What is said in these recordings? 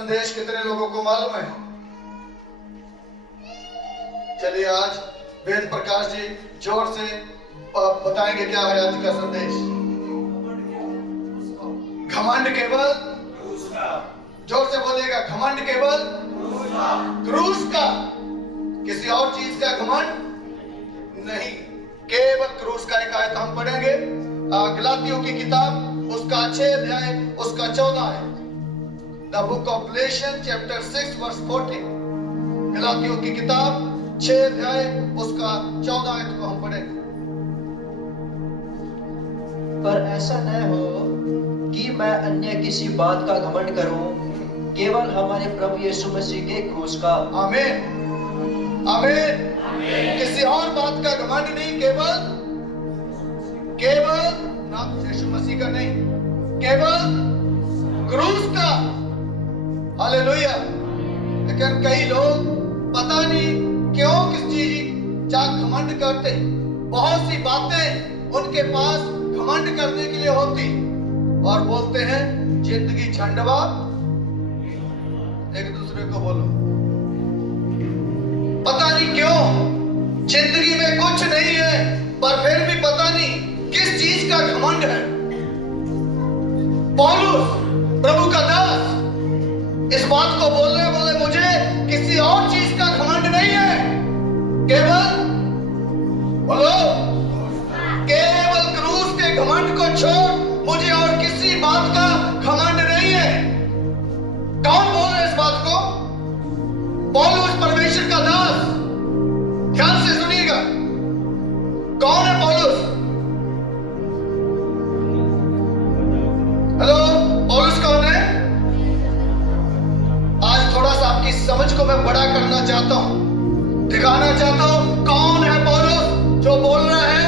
संदेश कितने लोगों को मालूम है? चलिए आज वेद प्रकाश जी जोर से बताएंगे क्या है आज का संदेश। घमंड केवल जोर से बोलिएगा, घमंड केवल क्रूस का, किसी और चीज का घमंड नहीं, केवल क्रूस का। एक आयत हम पढ़ेंगे गलातियों की किताब उसका 6 अध्याय उसका 14 है। The book of Galatians chapter 6 verse 14। गलातियों की किताब 6 अध्याय उसका 14 आयत को हम पढ़ेंगे। पर ऐसा न हो कि मैं अन्य किसी बात का घमंड करूं, केवल हमारे प्रभु यीशु मसीह के क्रूस का। आमीन आमीन। किसी और बात का घमंड नहीं, केवल ना यीशु मसीह का नहीं, केवल क्रूस का। हालेलुया। लेकिन कई लोग पता नहीं क्यों किस चीज का घमंड करते। बहुत सी बातें उनके पास घमंड करने के लिए होती और बोलते हैं जिंदगी झंडवा। एक दूसरे को बोलो, पता नहीं क्यों जिंदगी में कुछ नहीं है, पर फिर भी पता नहीं किस चीज का घमंड है। पौलुस प्रभु का दास इस बात को बोल रहे बोले मुझे किसी और चीज का घमंड नहीं है, केवल बोलो केवल क्रूस के घमंड को छोड़ मुझे और किसी बात का घमंड नहीं है। कौन बोल रहे इस बात को? पौलुस परमेश्वर का दास। ध्यान से सुनिएगा, कौन है पौलुस? हेलो, पौलुस कौन है? आज थोड़ा सा आपकी समझ को मैं बड़ा करना चाहता हूं, दिखाना चाहता हूं कौन है पौलुस जो बोल रहा है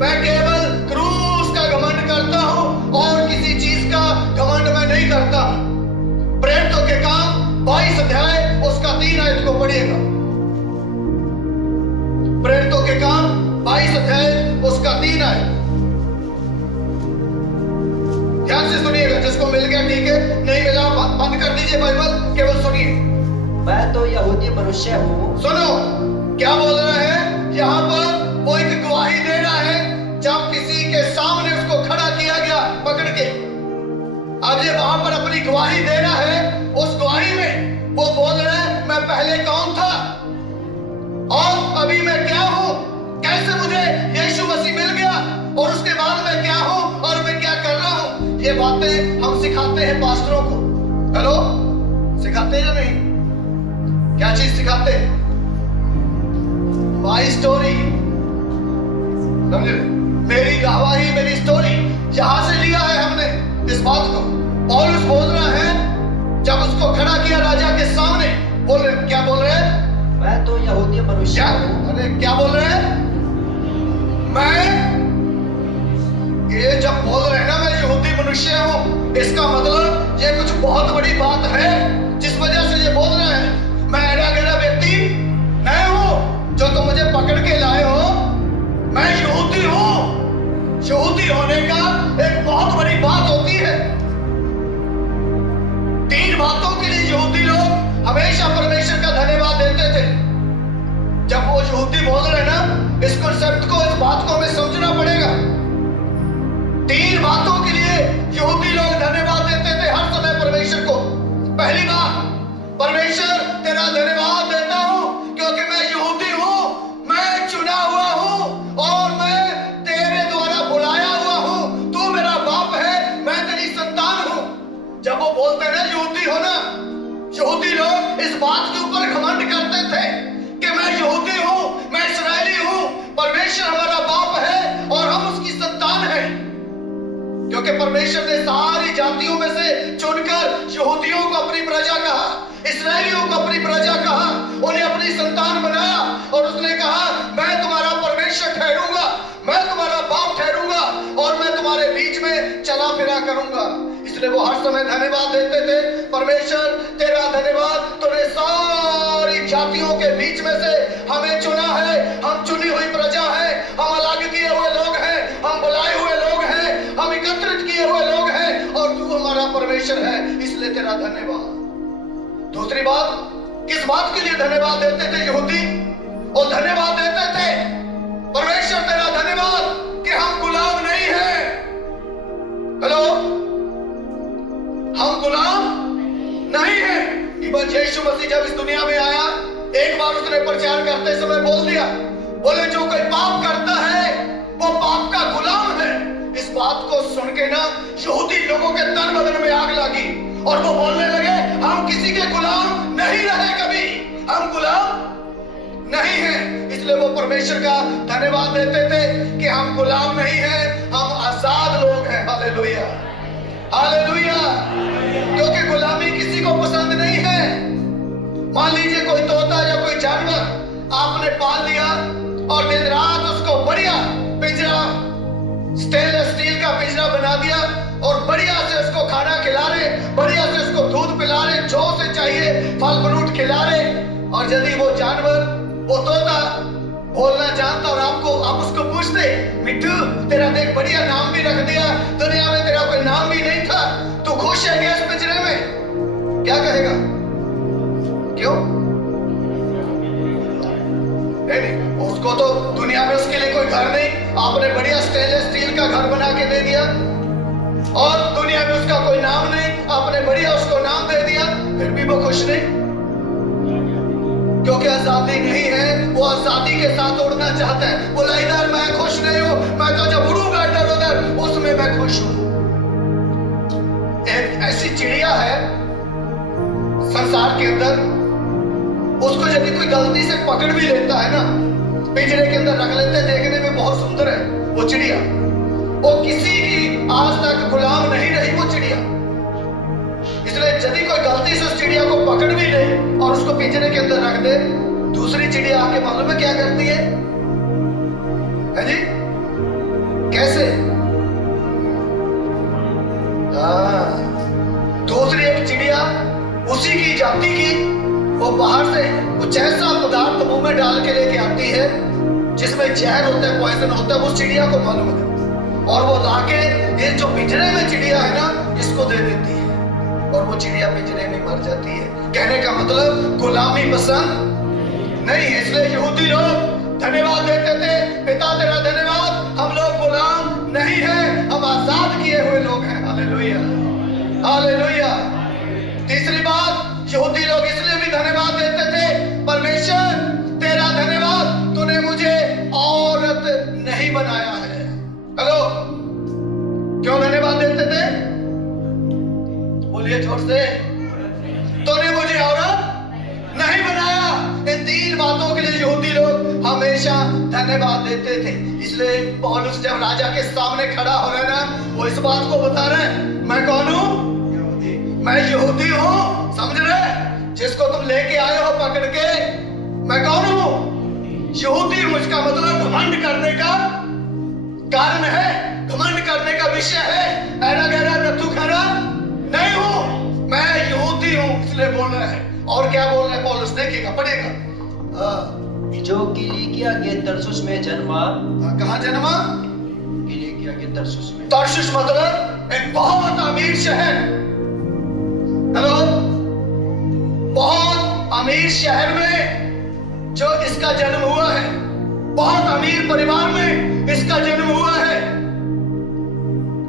मैं केवल क्रूस का घमंड करता हूं और किसी चीज का घमंड मैं नहीं करता। प्रेरितों के काम 22 अध्याय उसका 3 आयत को पढ़िएगा। प्रेरितों के काम 22 अध्याय उसका 3 आयत। ध्यान से सुनिएगा, जिसको मिल गया ठीक है, नहीं मिला बंद कर दीजिए बाइबल, केवल सुनिए। मैं तो यहूदी मनुष्य हूँ। सुनो क्या बोल रहा है यहाँ पर। वो एक गवाही दे रहा है जब किसी के सामने उसको खड़ा किया गया पकड़ के। अब ये वहां पर अपनी गवाही दे रहा है। उस गवाही में वो बोल रहा है मैं पहले कौन था और अभी मैं क्या हूं, कैसे मुझे यीशु मसीह मिल गया और उसके बाद मैं क्या हूं और मैं क्या कर रहा हूं। ये बातें हम सिखाते हैं पास्टरों को। हेलो, सिखाते हैं या नहीं? क्या चीज सिखाते हैं? माई स्टोरी, समझे? मेरी गवाही, मेरी स्टोरी, यहां से लिया है हमने इस बात को। पौलुस बोल रहा है जब उसको खड़ा किया राजा के सामने, बोल रहे क्या बोल रहे हैं? मैं तो यहूदी मनुष्य हूँ। अरे क्या बोल रहे हैं? मैं, ये जब बोल रहे हैं ना मैं यहूदी मनुष्य हूं, इसका मतलब ये कुछ बहुत बड़ी बात है जिस वजह से ये बोल रहे हैं। मैं ऐरा गैरा व्यक्ति नहीं हूं जो तुम मुझे पकड़ के लाए हो। मैं यहूदी हूं। यहूदी होने का एक बहुत बड़ी बात होती है। 3 बातों के लिए यहूदी लोग हमेशा परमेश्वर का धन्यवाद देते थे। जब वो यहूदी बोल रहे हैं ना, इस कॉन्सेप्ट को, इस बात को हमें समझना पड़ेगा। 3 बातों के लिए यहूदी लोग धन्यवाद देते थे हर समय परमेश्वर को। पहली बात, परमेश्वर तेरा धन्यवाद देता हूं क्योंकि मैं यहूदी हूं, मैं चुना हुआ हूं और मैं तेरे द्वारा बुलाया हुआ हूं। तू मेरा बाप है, मैं तेरी संतान हूं। जब वो बोलते हैं ना यहूदी हो ना, यहूदी लोग इस बात के ऊपर घमंड करते थे कि मैं यहूदी हूं, मैं इस्राएली हूं, परमेश्वर हमारा बाप है और हम उसकी संतान हैं। क्योंकि परमेश्वर ने सारी जातियों में से चुनकर यहूदियों को अपनी प्रजा कहा, इस्राएलियों को अपनी प्रजा कहा, उन्हें अपनी संतान बनाया और उसने कहा मैं तुम्हारा परमेश्वर ठहरूंगा, मैं तुम्हारा बाप ठहरूंगा और मैं तुम्हारे बीच में चला फिरा करूंगा। इसलिए वो हर समय धन्यवाद देते थे, परमेश्वर तेरा धन्यवाद, तूने सारी जातियों के बीच में से हमें चुना है, हम चुनी हुई प्रजा है, हम अलग किए हुए लोग हैं, हम बुलाए हुए लोग हैं, हम एकत्रित किए हुए लोग हैं और तू हमारा परमेश्वर है, इसलिए तेरा धन्यवाद। दूसरी बात, किस बात के लिए धन्यवाद देते थे यहूदी? और धन्यवाद देते थे, परमेश्वर तेरा धन्यवाद कि हम गुलाम नहीं हैं। हेलो, हम गुलाम नहीं हैं। इवन यीशु मसीह जब इस दुनिया में आया, एक बार उसने प्रचार करते समय बोल दिया, बोले जो कोई पाप करता है वो पाप का गुलाम है। इस बात को सुन के ना यहूदी लोगों के तन बदन में आग लगी और वो बोलने लगे, हम किसी के गुलाम नहीं रहे कभी, हम गुलाम नहीं हैं। इसलिए वो परमेश्वर का धन्यवाद देते थे कि हम गुलाम नहीं हैं, हम आजाद लोग हैं। Hallelujah, hallelujah. क्योंकि गुलामी किसी को पसंद नहीं है। मान लीजिए कोई तोता या कोई जानवर आपने पाल लिया और दिन रात उसको बढ़िया पिंजरा, स्टेनलेस स्टील का पिंजरा बना दिया और बढ़िया से उसको खाना खिला रहे, बढ़िया से उसको दूध पिला रहे, जो से चाहिए फल फ्रूट खिला रहे। और यदि वो जानवर, वो तोता बोलना जानता और आप उसको पूछते, मिट्टू तेरा देख बढ़िया नाम भी रख दिया, दुनिया में तेरा कोई नाम भी नहीं था, तू खुश है क्या इस पिंजरे में? क्या कहेगा? क्यों? नहीं, उसको तो दुनिया में उसके लिए कोई घर नहीं, आपने बढ़िया स्टेनलेस स्टील का घर बना के दे दिया और दुनिया में उसका कोई नाम नहीं, आपने बढ़िया उसको नाम दे दिया, फिर भी वो खुश नहीं। क्योंकि आजादी नहीं है, वो आजादी के साथ उड़ना चाहता है। बोला इधर मैं खुश नहीं हूं, मैं तो जब उड़ूंगा इधर उधर उसमें मैं खुश हूं। एक ऐसी चिड़िया है संसार के अंदर, उसको यदि कोई गलती से पकड़ भी लेता है ना, पिंजरे के अंदर रख लेते हैं, देखने में बहुत सुंदर है वो चिड़िया, वो किसी की आज तक गुलाम नहीं रही वो चिड़िया। इसलिए यदि कोई गलती से उस चिड़िया को पकड़ भी ले और उसको पिंजरे के अंदर रख दे, दूसरी चिड़िया आके मालूम है क्या करती है जी? कैसे? दूसरी एक चिड़िया उसी की जाति की, वो बाहर से कुछ ऐसा पदार्थ मुंह में डाल के लेके आती है जिसमें जहर होता है, पॉइजन होता है, उस चिड़िया को मालूम है, और वो लाके ये जो पिंजरे में चिड़िया है ना इसको दे देती है और वो चिड़िया पिंजरे में मर जाती है। कहने का मतलब गुलामी पसंद नहीं है। इसलिए यहूदी लोग धन्यवाद देते थे, पिता तेरा धन्यवाद, हम लोग गुलाम नहीं हैं, हम आजाद किए हुए लोग हैं। Hallelujah, hallelujah. तीसरी बात, यहूदी लोग इसलिए भी धन्यवाद देते थे, परमेश्वर तेरा धन्यवाद, तूने मुझे औरत नहीं बनाया है। हेलो, क्यों धन्यवाद देते थे? बोलिए जोर से, तूने मुझे औरत नहीं बनाया। इन तीन बातों के लिए यहूदी लोग हमेशा धन्यवाद देते थे। इसलिए पौलुस जब राजा के सामने खड़ा हो रहा है ना, वो इस बात को बता रहे हैं, मैं कौन हूं? मैं यहूदी हूं। समझ रहे? जिसको तुम लेके आए हो पकड़ के, मैं कौन हूं? यहूदी हूं। इसका मतलब घमंड करने का कारण है, घमंड करने का विषय है। ऐरा गहरा रत्थू खरा नहीं हूं, मैं यहूदी हूं, इसलिए बोल रहे हैं। और क्या बोल रहे हैं पौलुस? देखिएगा, पढ़ेगा। जो किलिकिया के तरसुस में जन्मा। कहां जन्मा? किलिकिया के तरसुस में। तरसुस मतलब एक बहुत अमीर शहर। हेलो, बहुत अमीर शहर में जो इसका जन्म हुआ है, बहुत अमीर परिवार में इसका जन्म हुआ है,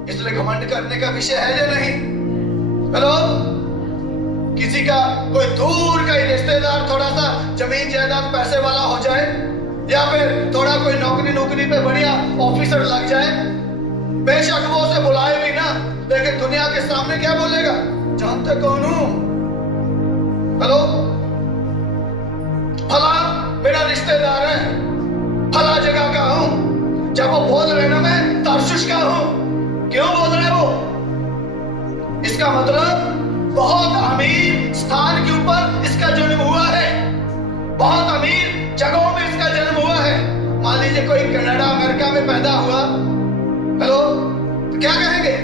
इसलिए घमंड करने का विषय है या नहीं? हेलो, किसी का कोई दूर का रिश्तेदार थोड़ा सा जमीन जायदाद पैसे वाला हो जाए या फिर थोड़ा कोई नौकरी पे बढ़िया ऑफिसर लग जाए, बेशक वो उसे बुलाए भी ना, लेकिन दुनिया के सामने क्या बोलेगा? जानते कौन हूं? हेलो, फला मेरा रिश्तेदार है, फला जगह का हूं। जब वो बोल रहे ना मैं तरसुस का हूं, क्यों बोल रहे वो? इसका मतलब बहुत अमीर स्थान के ऊपर इसका जन्म हुआ है, बहुत अमीर जगहों में इसका जन्म हुआ है। मान लीजिए कोई कनाडा अमेरिका में पैदा हुआ, हेलो, तो क्या कहेंगे?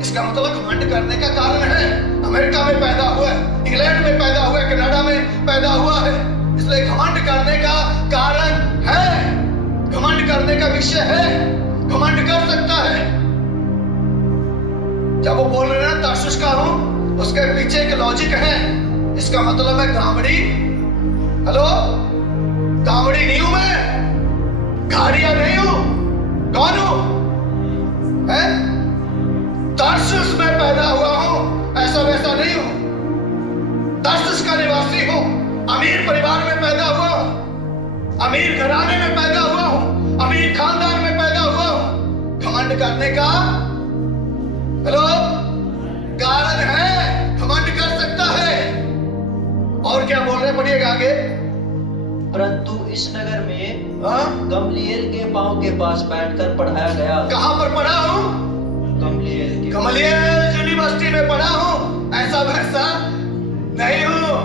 इसका मतलब घमंड करने का कारण है। अमेरिका में पैदा हुआ है, इंग्लैंड में पैदा हुआ है, कनाडा में पैदा हुआ है, इसलिए घमंड करने का कारण है, घमंड करने का विषय है, घमंड कर सकता है। जब वो बोल रहे हैं तरसुस का हूं, उसके पीछे एक लॉजिक है। इसका मतलब है गामड़ी। हेलो, गामड़ी नहीं हूं मैं, गाड़िया नहीं हूं। कौन हूं? है तर्सुस में पैदा हुआ हूं, ऐसा वैसा नहीं हूं। तर्सुस का निवासी हूं, अमीर परिवार में पैदा हुआ हूं, अमीर घराने में पैदा हुआ हूं, अमीर खानदान में पैदा हुआ हूं। घमंड करने का हेलो कारण है, घमंड कर सकता है। और क्या बोल रहे, पढ़िएगा आगे। परंतु इस नगर में हाँ? गमलीएल के पांव के पास बैठकर पढ़ाया गया। कहां पर पढ़ा हूं? गमलीएल यूनिवर्सिटी में पढ़ा हूं, ऐसा वैसा नहीं हूं।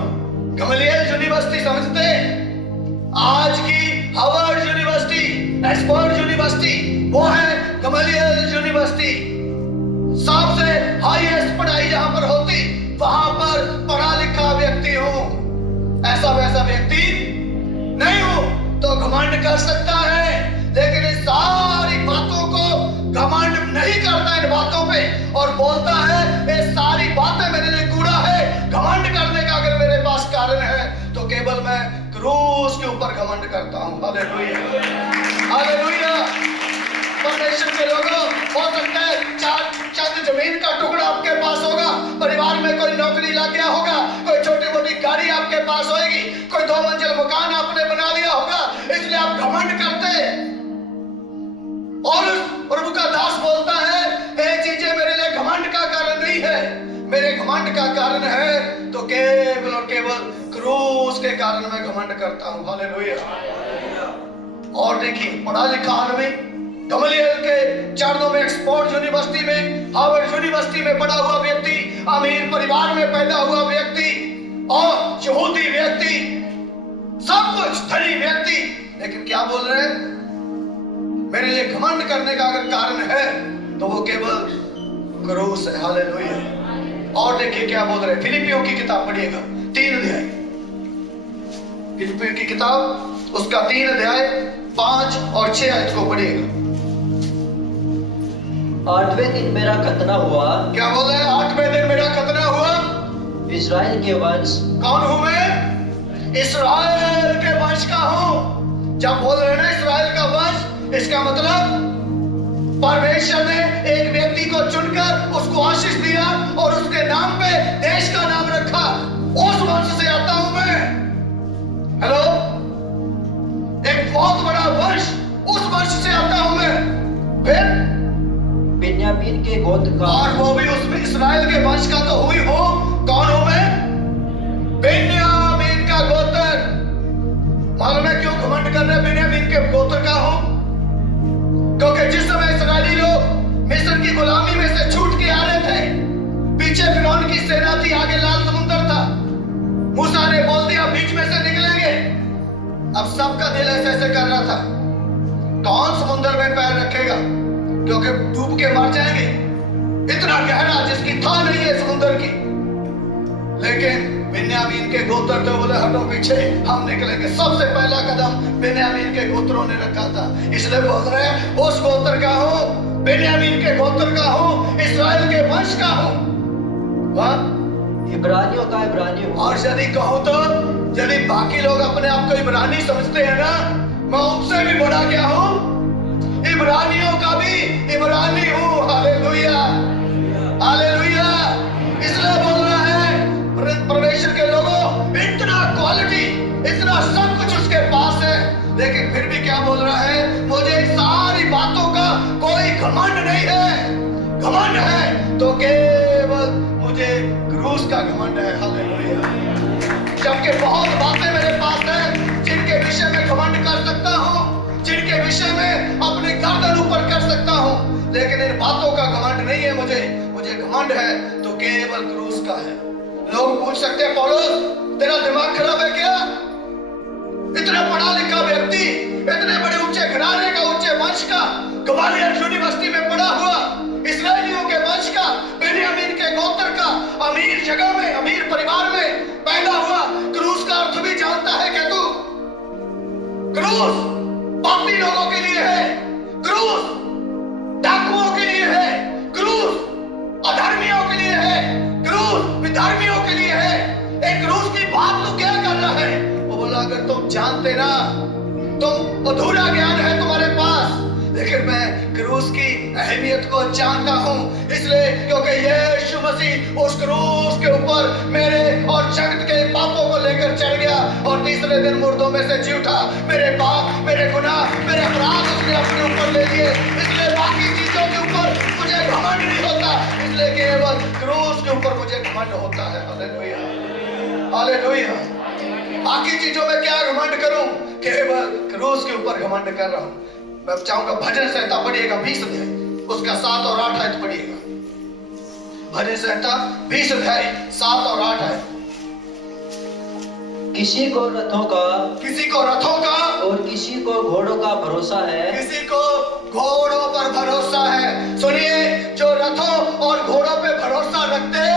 गमलीएल यूनिवर्सिटी समझते, आज की हार्वर्ड यूनिवर्सिटी, ऑक्सफोर्ड यूनिवर्सिटी, वो है गमलीएल यूनिवर्सिटी। सबसे हाईएस्ट पढ़ाई जहां पर होती, वहां पर पढ़ा लिखा व्यक्ति हूं, ऐसा वैसा व्यक्ति नहीं हूं। तो घमंड कर सकता है, लेकिन इन सारी बातों को घमंड नहीं करता इन बातों पे, और बोलता है ये सारी बातें मेरे लिए कूड़ा है। घमंड करने का अगर मेरे पास कारण है तो केवल मैं क्रूस के ऊपर घमंड करता हूं। Hallelujah, hallelujah. परमेश्वर के लोगों, हो सकता है चंद जमीन का टुकड़ा आपके पास होगा, परिवार में कोई नौकरी लग गया होगा, कोई छोटी मोटी गाड़ी आपके पास होगी, कोई 2 मंजिल मकान आपने बना लिया होगा, इसलिए आप घमंड करते। और प्रभु का दास बोलता है ये चीजें मेरे लिए घमंड का कारण नहीं है, मेरे घमंड का कारण है तो केवल और केवल क्रूस के कारण मैं घमंड करता हूं। हालेलुया। और देखिए, पढ़ा लिखा आदमी, गमलीएल के चरणों में, ऑक्सफोर्ड यूनिवर्सिटी में, हार्वर्ड यूनिवर्सिटी में पढ़ा हुआ व्यक्ति, अमीर परिवार में पैदा हुआ व्यक्ति और यहूदी व्यक्ति, सब कुछ धनी व्यक्ति, लेकिन क्या बोल रहे हैं? मेरे लिए घमंड करने का अगर कारण है तो वो केवल क्रूस है। हालेलुया। और देखिए क्या बोल रहे हैं, फिलिपियों की किताब पढ़िएगा, 3 अध्याय, फिलिपियों की किताब उसका 3 अध्याय 5 और 6 आयत को पढ़िएगा। 8वें दिन मेरा खतना हुआ। क्या बोल रहे हैं? 8वें दिन मेरा खतना हुआ। इस्राएल के वंश। कौन हूं मैं? इस्राएल के वंश का हूं। जब बोल रहे हैं ना इस्राएल का वंश, इसका मतलब परमेश्वर ने एक व्यक्ति को चुनकर उसको आशीष दिया और उसके नाम पे देश का नाम रखा। उस वंश से आता हूं मैं। हेलो, एक बहुत बड़ा वंश, उस वंश से आता हूं मैं। फिर बिन्यामीन के गोत्र का, और वो भी उसमें इस्राएल के वंश का तो हुई हो। कौन हूं मैं? बिन्यामीन का गोत्र। मालूम है क्यों घमंड कर रहे? बिन्यामीन के गोत्र का हूं क्योंकि जिस समय इस्राएली लोग मिस्र की गुलामी में से छूट के आ रहे थे, पीछे फिरौन की सेना थी, आगे लाल समुद्र था। मूसा ने बोल दिया बीच में से निकलेंगे। अब सबका दिल ऐसे ऐसे कर रहा था, कौन समुद्र में पैर रखेगा, क्योंकि डूब के मर जाएंगे। इतना गहरा जिसकी था नहीं है समुद्र की। लेकिन बिन्यामीन के गोत्र तो बोले हटो पीछे, हम निकलेंगे। सबसे पहला कदम बिन्यामीन के गोत्रों ने रखा था, इसलिए बोल रहे हैं उस गोत्र का हूं, बिन्यामीन के गोत्र का हूं, इस्राएल के वंश का हूं। इब्रानियों का इब्रानी हूं। और यदि कहूं तो, यदि बाकी लोग अपने आप को इब्रानी समझते हैं ना, मैं उनसे भी बड़ा क्या हूं? इब्रानियों का भी इब्रानी हूं। Hallelujah, hallelujah. इसलिए बोल रहा है परमेश्वर के लोगों, इतना क्वालिटी, इतना सब कुछ उसके पास है, लेकिन फिर भी क्या बोल रहा है? मुझे इन सारी बातों का कोई घमंड नहीं है। घमंड है तो केवल मुझे क्रूस का घमंड है। हालेलुया। जबकि बहुत बातें मेरे पास हैं जिनके विषय में घमंड कर सकता हूं, जिनके विषय में अपने गर्दन ऊपर कर सकता हूं, लेकिन इन बातों का घमंड नहीं है मुझे। मुझे घमंड है तो केवल क्रूस का है। लोग पूछ सकते हैं पौलुस, तेरा दिमाग खराब है क्या? इतना पढ़ा लिखा व्यक्ति, इतने बड़े ऊंचे घराने का, ऊंचे वंश का, गमालियल यूनिवर्सिटी में पढ़ा हुआ, इस्राएलियों के वंश का, बिन्यामीन के गोत्र का, अमीर जगह में, अमीर परिवार में पैदा हुआ, क्रूस का अर्थ भी जानता है क्या तू? क्रूस पापी लोगों के लिए है, क्रूस डाकुओं के लिए है, क्रूस अधर्मियों के लिए है, क्रूस विधर्मियों के लिए है। एक क्रूस जानते ना, तुम अधूरा ज्ञान है तुम्हारे पास, लेकिन मैं क्रूस की अहमियत को जानता हूं, इसलिए क्योंकि यीशु मसीह उस क्रूस के ऊपर मेरे और जगत के पापों को लेकर चढ़ गया और तीसरे दिन मुर्दों में से जी उठा। मेरे पाप, मेरे गुनाह, मेरे अपराध उसने अपने ऊपर ले लिए, इसलिए बाकी चीजों के ऊपर मुझे घमंड नहीं होता, इसलिए केवल क्रूस के ऊपर मुझे घमंड होता है। Hallelujah, hallelujah. बाकी चीजों में क्या घमंड करूं, केवल क्रूस के ऊपर घमंड कर रहा हूं। मैं चाहूंगा भजन संहिता पढ़िएगा 20 अध्याय, उसका 7 और 8 आयत पढ़िएगा। भजन संहिता 20 अध्याय 7 और 8 आयत। किसी को रथों का और किसी को घोड़ों का भरोसा है। किसी को घोड़ों पर भरोसा है। सुनिए, जो रथों और घोड़ों पे भरोसा रखते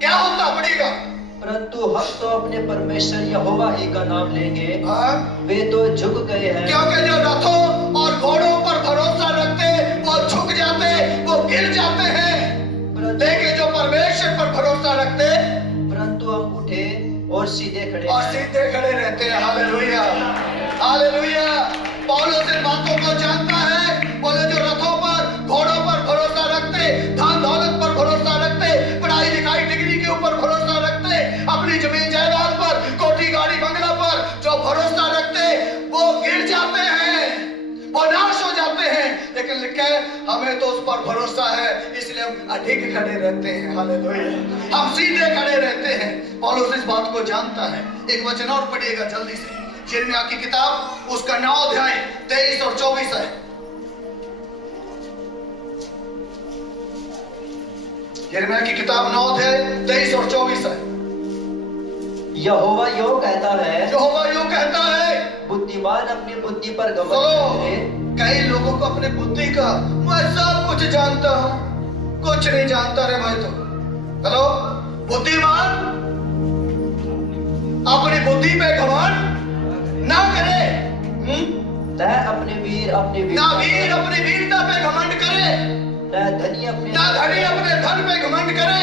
क्या होता, पढ़िएगा। परंतु हम तो अपने परमेश्वर यहोवा ही का नाम लेंगे, हाँ? वे तो झुक गए हैं। क्योंकि जो रथों और घोड़ों पर भरोसा रखते वो झुक जाते, वो गिर जाते हैं, लेकिन जो परमेश्वर पर भरोसा रखते परंतु हम उठे और सीधे खड़े रहते हैं। Hallelujah, hallelujah. पौलुस इन बातों को जानता है। बोले जो रथों पर घोड़ों पर भरोसा रखते, धन दौलत पर भरोसा रखते, पढ़ाई लिखाई डिग्री के ऊपर भरोसा रखते, अपनी जमीन जायदाद पर, कोठी गाड़ी बंगला पर जो भरोसा रखते वो गिर जाते हैं, वो नाश हो जाते हैं। लेकिन लिखे हमें तो उस पर भरोसा है, इसलिए हम अडिग खड़े रहते हैं। हालेलुया, हम सीधे खड़े रहते हैं। पौलुस इस बात को जानता है। एक वचन और पढ़िएगा जल्दी से, यिर्मयाह की किताब उसका 9 अध्याय 23 और 24 है। यिर्मयाह की किताब 9 अध्याय 23 और 24 है। यहोवा यूं कहता है, बुद्धिमान अपनी बुद्धि पर घमंड करे। कई लोगों को अपने बुद्धि का, मैं सब कुछ जानता हूं, कुछ नहीं जानता रे भाई। तो हेलो, बुद्धिमान अपनी बुद्धि पे घमंड ना करे। वह अपने वीर अपनी वीरता पे घमंड करे, न धनी अपने धन पे घमंड करे,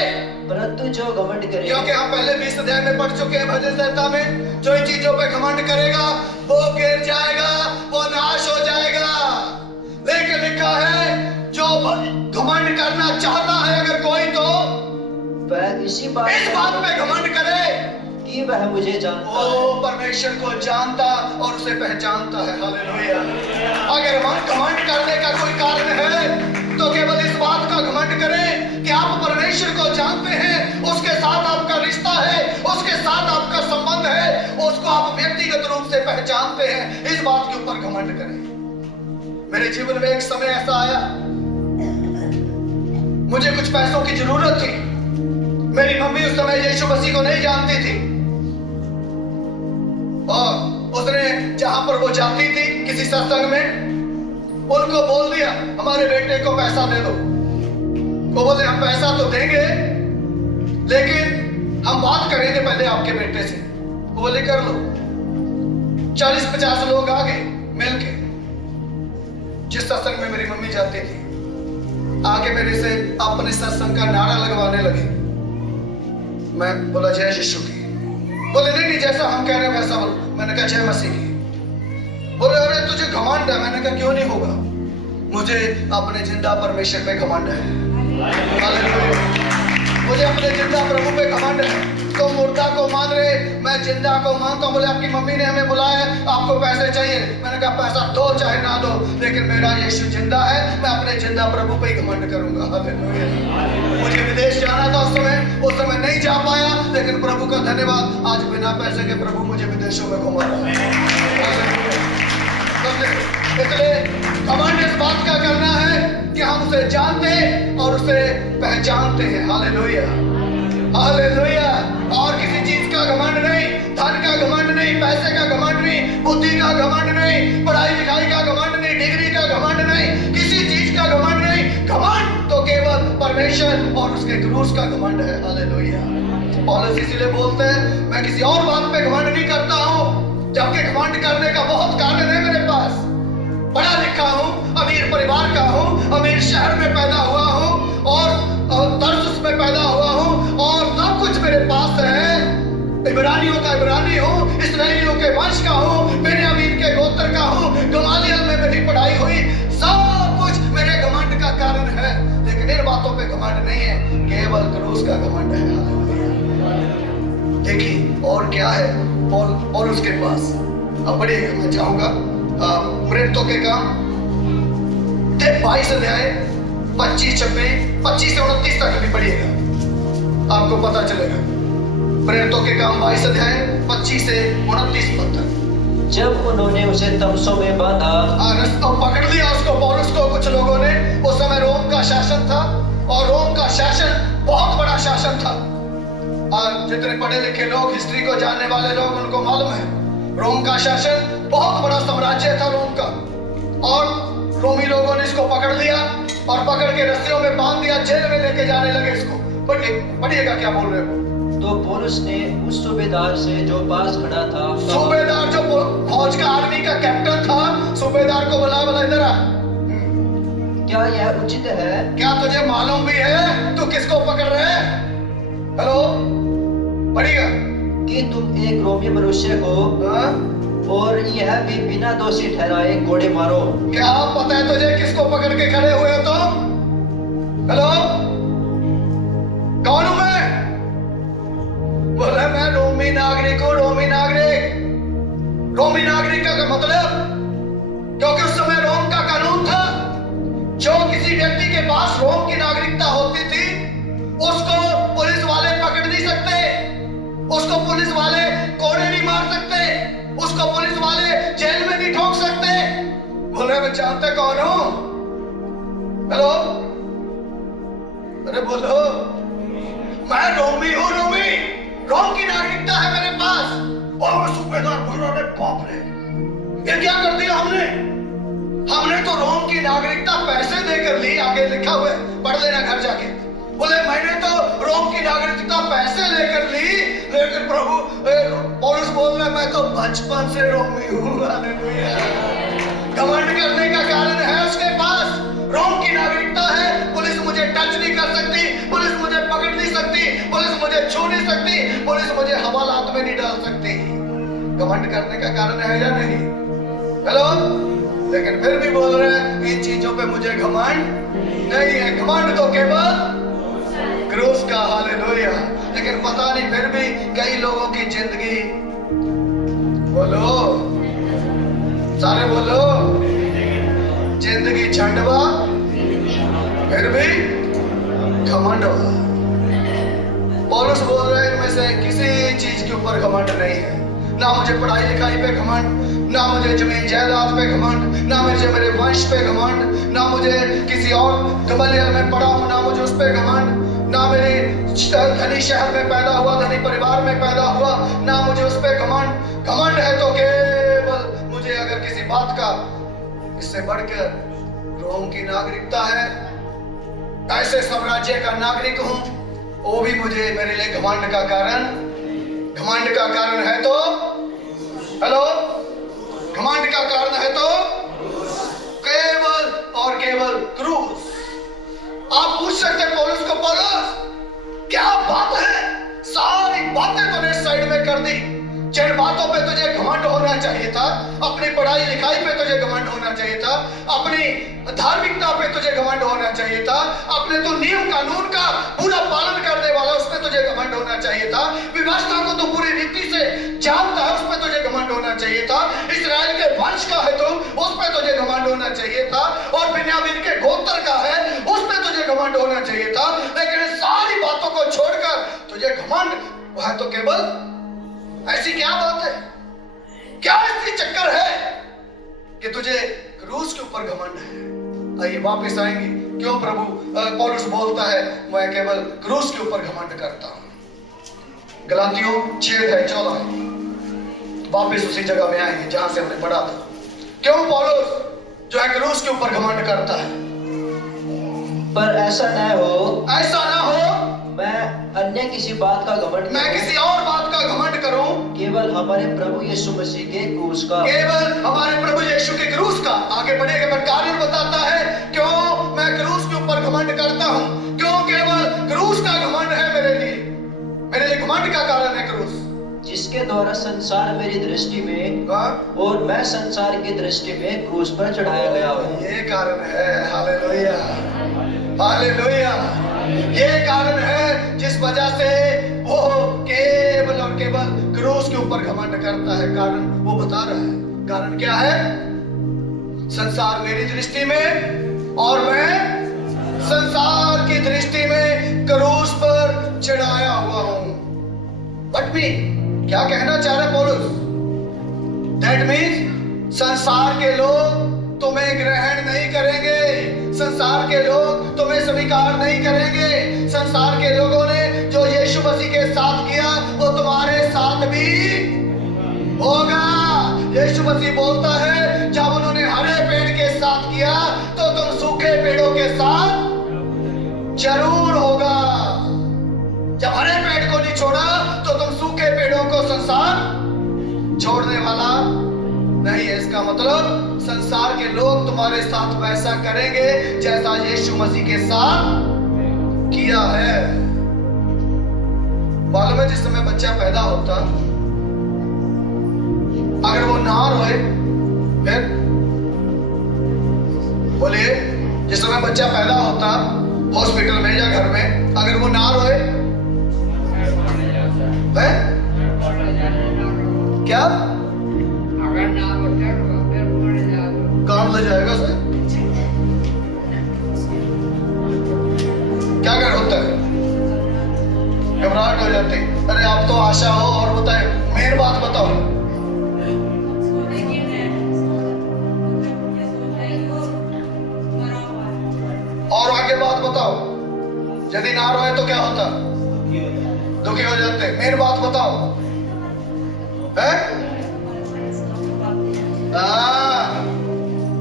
परंतु जो घमंड करे। क्योंकि हम पहले 20 अध्याय में पढ़ चुके हैं भजन संहिता में, जो इन चीजों पे घमंड करेगा वो गिर जाएगा, वो नाश हो जाएगा। लेकिन लिखा है जो घमंड करना चाहता है अगर कोई, तो वह इस बात पे घमंड करे कि वह मुझे जानता है। वो परमेश्वर को जानता और उसे पहचानता है। हालेलुया। अगर घमंड करने का कोई कारण है तो केवल इस बात का घमंड करें कि आप परमेश्वर को जानते हैं, उसके साथ आपका रिश्ता है, उसके साथ आपका संबंध है, उसको आप व्यक्तिगत रूप से पहचानते हैं। इस बात के ऊपर घमंड करें। मेरे जीवन में एक समय ऐसा आया, मुझे कुछ पैसों की जरूरत थी। मेरी मम्मी उस समय यीशु मसीह को नहीं जानती थी और उसने जहां पर वो जाती थी किसी सत्संग में, उनको बोल दिया हमारे बेटे को पैसा दे दो। वो बोले हम पैसा तो देंगे, लेकिन हम बात करेंगे पहले आपके बेटे से। वो बोले कर लो। 40-50 लोग आ गए मिलके, जिस सत्संग में मेरी मम्मी जाती थी, आगे मेरे से अपने सत्संग का नारा लगवाने लगे। मैं बोला जय यीशु की। बोले नहीं जैसा हम कह रहे हैं वैसा बोलो। मैंने कहा जय मसीह की। बोले अरे तुझे घमंड है। मैंने कहा क्यों नहीं होगा, मुझे अपने जिंदा परमेश्वर पे घमंड है। हालेलुया। मुझे अपने जिंदा प्रभु पे घमंड है। तो मुर्दा को मान रहे, मैं जिंदा को मानता हूँ। बोले आपकी मम्मी ने हमें बुलाया, आपको पैसे चाहिए। मैंने कहा पैसा दो चाहे ना दो, लेकिन मेरा यीशु जिंदा है, मैं अपने जिंदा प्रभु पे ही घमंड करूंगा। हालेलुया। मुझे विदेश जाना था उस समय नहीं जा पाया, लेकिन प्रभु का धन्यवाद, आज बिना पैसे के प्रभु मुझे विदेशों में घुमा रहा है। इसलिए घमंड इस बात का करना है कि हम उसे जानते और उसे पहचानते हैं। Hallelujah, hallelujah. और किसी चीज का घमंड नहीं, धन का घमंड नहीं, पैसे का घमंड नहीं, बुद्धि का घमंड नहीं, पढ़ाई लिखाई का घमंड नहीं, डिग्री का घमंड नहीं, किसी चीज का घमंड नहीं। घमंड तो केवल परमेश्वर और उसके क्रूस का घमंड है। हालेलुया। पौलुस इसीलिए बोलते हैं मैं किसी और बात पे घमंड नहीं करता हूं, जबकि घमंड करने का बहुत कारण है मेरे पास। पढ़ा लिखा हूं, अमीर परिवार का हूं, अमीर शहर में पैदा हुआ हूं और तरसुस में पैदा हुआ हूं और सब कुछ मेरे पास है। इब्रानी इब्रानियों का इब्रानी हूँ, इसराइलियों के वंश का हूँ, बेन्यामीन के गोत्र का हूँ, गमालियल में मेरी पढ़ाई हुई, सब कुछ मेरे घमंड का कारण है। लेकिन इन बातों पे घमंड नहीं है, केवल क्रूस का घमंड है। देखिए और क्या है और उसके पास। अब पढ़िएगा, मैं चाहूंगा प्रेरितों के काम 22 अध्याय 25 से 29 तक भी पढ़िएगा, आपको पता चलेगा। प्रेरितों के काम 22 अध्याय 25 से 29 पद तक। जब उन्होंने उसे तमसों में बांधा, पकड़ लिया उसको, पौलुस को, कुछ लोगों ने। उस समय रोम का शासन था और रोम का शासन बहुत बड़ा शासन था। आज जितने पढ़े लिखे लोग, हिस्ट्री को जानने वाले लोग, उनको मालूम है रोम का शासन बहुत बड़ा साम्राज्य था रोम का। और रोमी लोगों ने इसको पकड़ लिया और पकड़ के रस्सियों में बांध दिया, जेल में लेके जाने लगे इसको। पढ़िएगा क्या बोल रहे हो। तो पौलुस ने उस सूबेदार से जो पास खड़ा था, सूबेदार जो फौज का आर्मी का कैप्टन था, सूबेदार को बुला इधर आ। क्या यह उचित है? क्या तुझे मालूम भी है तू किसको पकड़ रहे है? हेलो, पढ़िएगा कि तुम एक रोमी मनुष्य को, और यह भी बिना दोषी ठहराए घोड़े मारो। क्या पता है तुझे किसको पकड़ के खड़े हुए हो तुम? हेलो, कौन हूं मैं? बोले मैं रोमी नागरिक हूं। रोमी नागरिक, रोमी नागरिक का मतलब, क्योंकि उस समय रोम का कानून था, जो किसी व्यक्ति के पास रोम की नागरिकता होती थी उसको पुलिस वाले पकड़ नहीं सकते, उसको पुलिस वाले कोड़े नहीं मार सकते, उसको पुलिस वाले जेल में नहीं ठोक सकते। बोले मैं जानते कौन हूं? हेलो, अरे बोलो, मैं रोमी हूं। रोमी, रोम की नागरिकता है मेरे पास। और मैं सूबेदार बोल रहा, अरे बाप रे, ये क्या कर दिया हमने? हमने तो रोम की नागरिकता पैसे देकर ली, आगे लिखा हुआ है, पढ़ लेना घर जाके। बोले मैंने तो रोम की नागरिकता पैसे लेकर ली, लेकिन प्रभु, पौलुस बोल रहा है मैं तो बचपन से रोमी हूँ। हालेलुया। घमंड करने का कारण है उसके पास, रोम की नागरिकता है, पुलिस मुझे टच नहीं कर सकती, पुलिस मुझे पकड़ नहीं सकती, पुलिस मुझे छू नहीं सकती, पुलिस मुझे हवालात में नहीं डाल सकती। घमंड करने का कारण है या नहीं? हेलो, लेकिन फिर भी बोल रहे हैं इन चीजों पे मुझे घमंड नहीं है। घमंड तो केवल क्रूस का। हालेलुया। लेकिन पता नहीं फिर भी कई लोगों की जिंदगी, बोलो सारे बोलो, जिंदगी झंडवा फिर भी घमंडवा। पौलुस बोल रहे हैं इनमें से किसी चीज के ऊपर घमंड नहीं है। ना मुझे पढ़ाई लिखाई पे घमंड, ना मुझे जमीन जायदाद पे घमंड, ना मुझे मेरे वंश पे घमंड, ना मुझे किसी और गमालियल में पढ़ा हूं, ना मुझे उस पे घमंड, ना मेरे धनी शहर में पैदा हुआ, धनी परिवार में पैदा हुआ, ना मुझे उस पे घमंड। घमंड है तो केवल मुझे अगर किसी बात का, इससे बढ़कर रोम की नागरिकता है, ऐसे साम्राज्य का नागरिक हूं, वो भी मुझे मेरे लिए घमंड का कारण, घमंड का कारण है तो, हेलो, घमंड का कारण है तो केवल और केवल क्रूस। आप पूछ सकते हैं पौलुस को, पौलुस क्या बात है, सारी बातें तूने साइड में कर दी, जिन बातों पे तुझे घमंड होना चाहिए था, अपनी पढ़ाई लिखाई पे तुझे घमंड होना चाहिए था, अपनी धार्मिकता पे तुझे घमंड होना चाहिए था, अपने तो नियम कानून का पूरा पालन करने वाला, उसमें तुझे घमंड होना चाहिए था, व्यवस्था को तो पूरी रीति से जानता है, उसमें तुझे घमंड होना चाहिए था, इस्राएल के वंश का है तो उस पे तुझे घमंड होना चाहिए था, और बेन्यामीन के गोत्र का है उस पे तुझे घमंड होना चाहिए था। लेकिन इन सारी बातों को छोड़कर तुझे घमंड है तो केवल, ऐसी क्या बात है, क्या ऐसी चक्कर है कि तुझे क्रूस के ऊपर घमंड है? आइए वापस आएंगे, क्यों प्रभु पौलुस बोलता है मैं केवल क्रूस के ऊपर घमंड करता हूं। गलातियों 6:14, वापस उसी जगह में आएंगे जहां से हमने पढ़ा था। क्यों पौलुस जो है क्रूस के ऊपर घमंड करता है? पर ऐसा न हो, ऐसा ना हो मैं अन्य किसी बात का घमंड, मैं किसी और बात का घमंड करूं, केवल हमारे प्रभु यीशु मसीह के क्रूस का, केवल हमारे प्रभु यीशु के क्रूस का। आगे बढ़ेगा, पर कारण बताता है क्यों मैं क्रूस के ऊपर घमंड करता हूं, क्यों केवल क्रूस का घमंड है मेरे लिए घमंड का कारण है क्रूस, जिसके जिसके द्वारा संसार मेरी दृष्टि में हाँ? और मैं संसार की दृष्टि में क्रूस पर चढ़ाया गया हूँ। ये कारण है, हालेलुया, हालेलुया। ये कारण है जिस वजह से वो केवल और केवल क्रूस के ऊपर घमंड करता है। कारण वो बता रहा है, कारण क्या है? संसार मेरी दृष्टि में और मैं संसार की दृष्टि में क्रूस पर चढ़ाया हुआ हूं। बट भी क्या कहना चाह रहे पौलुस? दैट मीन्स संसार के लोग तुम्हें ग्रहण नहीं करेंगे, संसार के लोग तुम्हें स्वीकार नहीं करेंगे। संसार के लोगों ने जो यीशु मसीह के साथ किया वो तुम्हारे साथ भी होगा। यीशु मसीह बोलता है जब उन्होंने हरे पेड़ के साथ किया तो तुम सूखे पेड़ों के साथ जरूर होगा। जब हरे पेड़ को नहीं छोड़ा तो तुम सूखे पेड़ों को संसार छोड़ने वाला नहीं है। इसका मतलब संसार के लोग तुम्हारे साथ वैसा करेंगे जैसा यीशु मसीह के साथ किया है। मालूम है जिस समय बच्चा पैदा होता, अगर वो ना रोए, फिर बोलिए, जिस समय बच्चा पैदा होता हॉस्पिटल में या घर में, अगर वो ना रोए है क्या काम ले जाएगा उसे? क्या कर होता है? घबराहट हो जाती। अरे आप तो आशा हो और बताए, मेन बात बताओ। और आगे बात बताओ। यदि ना रोए तो क्या होता? दुखी हो जाते। मेन बात बताओ है?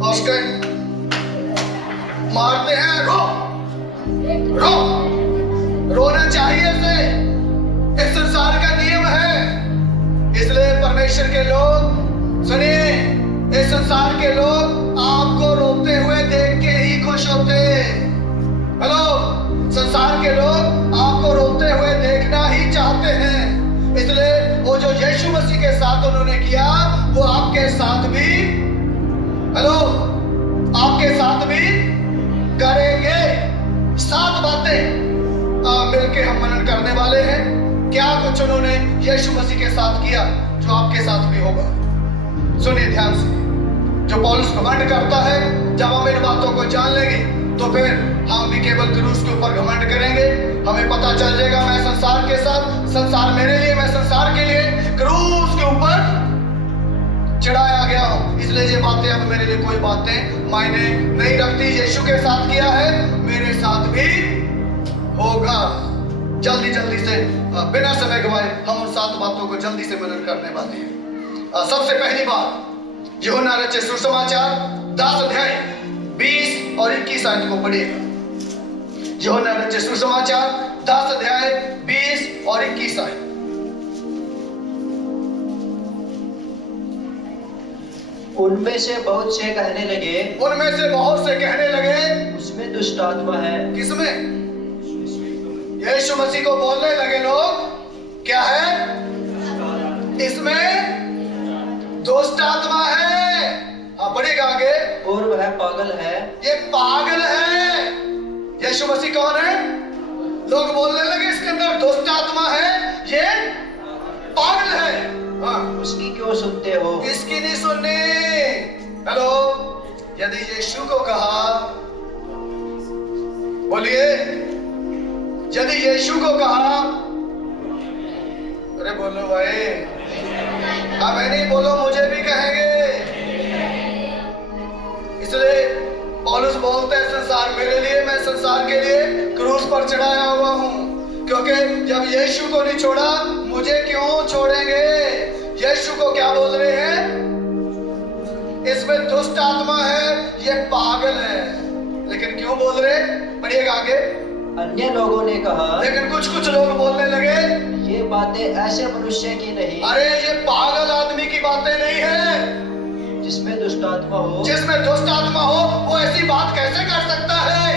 उसके मारते हैं, रो रो, रोना चाहिए से इस संसार का नियम है। इसलिए परमेश्वर के लोग सुनिए, इस संसार के लोग आपको रोते हुए देख के ही खुश होते। हेलो, संसार के लोग आपको रोते हुए देखना ही चाहते हैं। इसलिए वो जो यीशु मसीह के साथ उन्होंने किया वो आपके साथ भी, हेलो, आपके साथ भी करेंगे। 7 बातें मिलके हम मनन करने वाले हैं। क्या कुछ उन्होंने यीशु मसीह के साथ किया जो आपके साथ भी होगा। सुनिए ध्यान से। जो पौलुस घमंड करता है, जब हम इन बातों को जान लेंगे तो फिर हम भी केवल क्रूस के ऊपर घमंड करेंगे। हमें पता चल जाएगा मैं संसार के साथ, संसार मेरे लिए, मैं संसार के लिए क्रूस के ऊपर चढ़ाया गया हूं। इसलिए ये बातें अब मेरे लिए कोई बातें मायने नहीं रखती। यीशु के साथ किया है, मेरे साथ भी होगा। जल्दी जल्दी से बिना समय गवाए हम उन 7 बातों को जल्दी से मनन करने वाले हैं। सबसे पहली बात, यूहन्ना रचित सुसमाचार 10 अध्याय 20 और 21 आयत को पढ़िएगा। यूहन्ना रचित सुसमाचार 10 अध्याय 20 और 21 आयत। उनमें से बहुत से कहने लगे, उनमें से बहुत से कहने लगे, उसमें दुष्ट आत्मा है। किसमें? यीशु मसीह को बोलने लगे लोग, क्या है? इसमें दुष्ट आत्मा है। हाँ, पढ़िएगा आगे। और वह पागल है। ये पागल है। यीशु मसीह कौन है? लोग बोलने लगे इसके अंदर दुष्ट आत्मा है, ये पागल है। हाँ, उसकी क्यों सुनते हो? इसकी नहीं सुननी। हेलो, यदि यीशु को कहा, बोलिए, यदि यीशु को कहा, अरे बोलो भाई, हमें नहीं बोलो, मुझे भी कहेंगे। इसलिए पौलुस बोलते हैं संसार मेरे लिए, मैं संसार के लिए क्रूस पर चढ़ाया हुआ हूं। क्योंकि जब यीशु को नहीं छोड़ा, मुझे क्यों छोड़ेंगे? यीशु को क्या बोल रहे हैं? इसमें दुष्ट आत्मा है, ये पागल है। लेकिन क्यों बोल रहे? पढ़िएगा आगे। अन्य लोगों ने कहा, लेकिन कुछ लोग बोलने लगे, ये बातें ऐसे मनुष्य की नहीं। अरे ये पागल आदमी की बातें नहीं है। जिसमें दुष्ट आत्मा हो, जिसमें दुष्ट आत्मा हो वो ऐसी बात कैसे कर सकता है?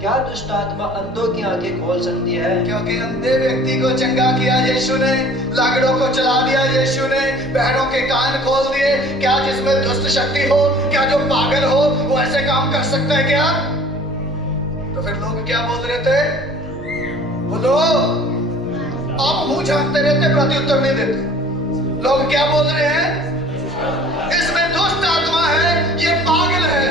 क्या दुष्ट आत्मा अंधों की आंखें खोल सकती है? क्योंकि अंधे व्यक्ति को चंगा किया यीशु ने, लागड़ों को चला दिया यीशु ने, बहनों के कान खोल दिए। क्या जिसमें दुष्ट शक्ति हो, क्या जो पागल हो वो ऐसे काम कर सकता है क्या? तो फिर लोग क्या बोल रहे थे? बोलो, आप मुंह झांकते रहते, प्रत्युत्तर नहीं देते। लोग क्या बोल रहे हैं? इसमें दुष्ट आत्मा है, ये पागल है।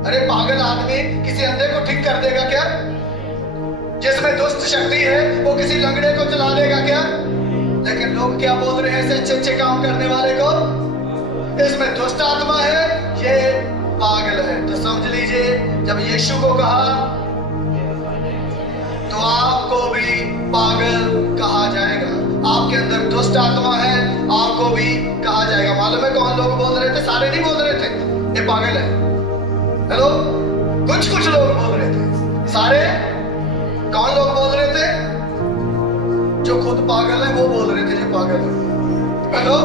अरे पागल आदमी किसी अंधे को ठीक कर देगा क्या? जिसमें दुष्ट शक्ति है वो किसी लंगड़े को चला देगा क्या? लेकिन लोग क्या बोल रहे हैं ऐसे अच्छे अच्छे काम करने वाले को? इसमें दुष्ट आत्मा है, ये पागल है। तो समझ लीजिए, जब यीशु को कहा तो आपको भी पागल कहा जाएगा। आपके अंदर दुष्ट आत्मा है, आपको भी कहा जाएगा। मालूम है कौन लोग बोल रहे थे? सारे नहीं बोल रहे थे ये पागल है। हेलो, कुछ लोग बोल रहे थे। सारे कौन लोग बोल रहे थे? जो खुद पागल है वो बोल रहे थे ये पागल है। हेलो,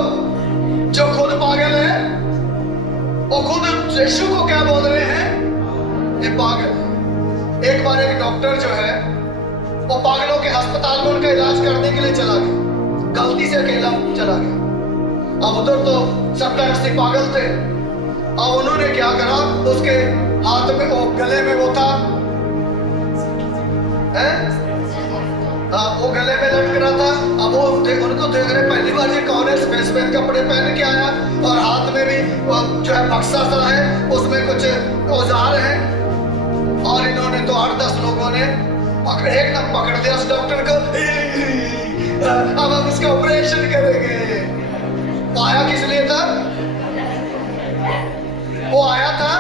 जो खुद पागल है वो खुद यीशु को क्या बोल रहे हैं? ये पागल है। एक बार एक डॉक्टर जो है वो पागलों के अस्पताल में उनका इलाज करने के लिए चला गया, गलती से अकेला चला गया। अब उधर तो 70-80 पागल थे। अब उन्होंने क्या करा, उसके हाथ में वो गले में वो था, वो गले में लटक रहा था। अब वो उनको देख रहे, पहली बार ये कौन है स्पेस कपड़े पहन के आया और हाथ में भी जो है बक्सा सा है, उसमें कुछ औजार है। और इन्होंने तो 8-10 लोगों ने एकदम पकड़ लिया उस डॉक्टर को। अब हम इसका ऑपरेशन करेंगे। वो आया किस लिए था? वो आया था